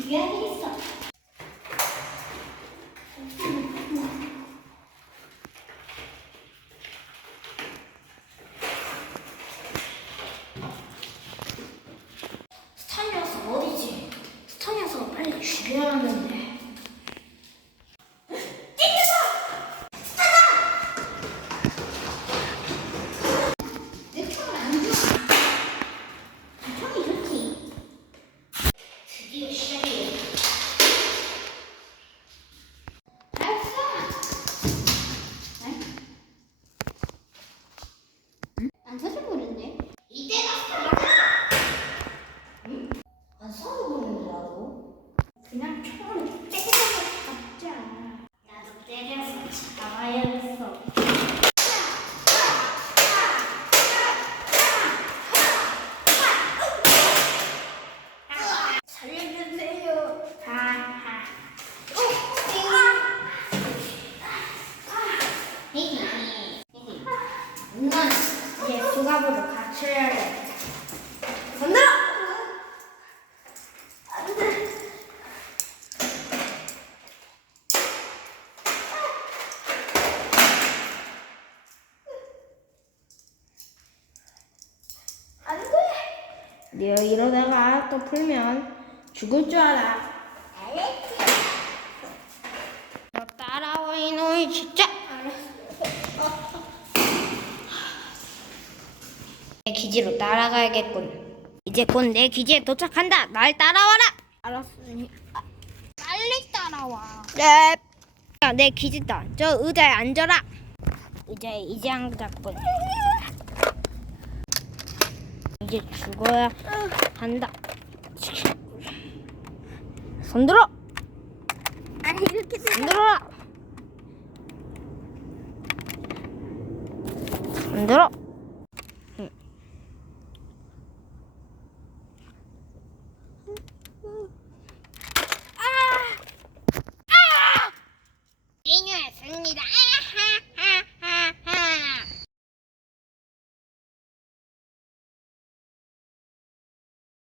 죽여야겠어. 스탄 녀석 어디지? 스탄 녀석 빨리 죽여야 하는데. 좋지. 드디어. 안 터져버렸네. 이때가 맞아. 응? 안 쏴져버린다고? 그냥 총으로 때려서 잡자. 나도 때려서 잡아야겠어. 살려주세요. 하하. 오, 히히. 히히. 넌 이제 수갑으로 갇혀야 돼. 건드려! 안 돼. 안 돼. 네 이러다가 또 풀면 죽을 줄 알아. 알겠지. 너 따라와 이놈이 진짜. 내 기지로 따라가야겠군. 이제 곧 내 기지에 도착한다. 날 따라와라. 알았으니 아, 빨리 따라와. 네. 야, 내 기지다. 저 의자에 앉아라. 의자에 이제 앉았군. 이제 죽어야 한다. 손들어. 아니 이렇게 흔들어라. 흔들어.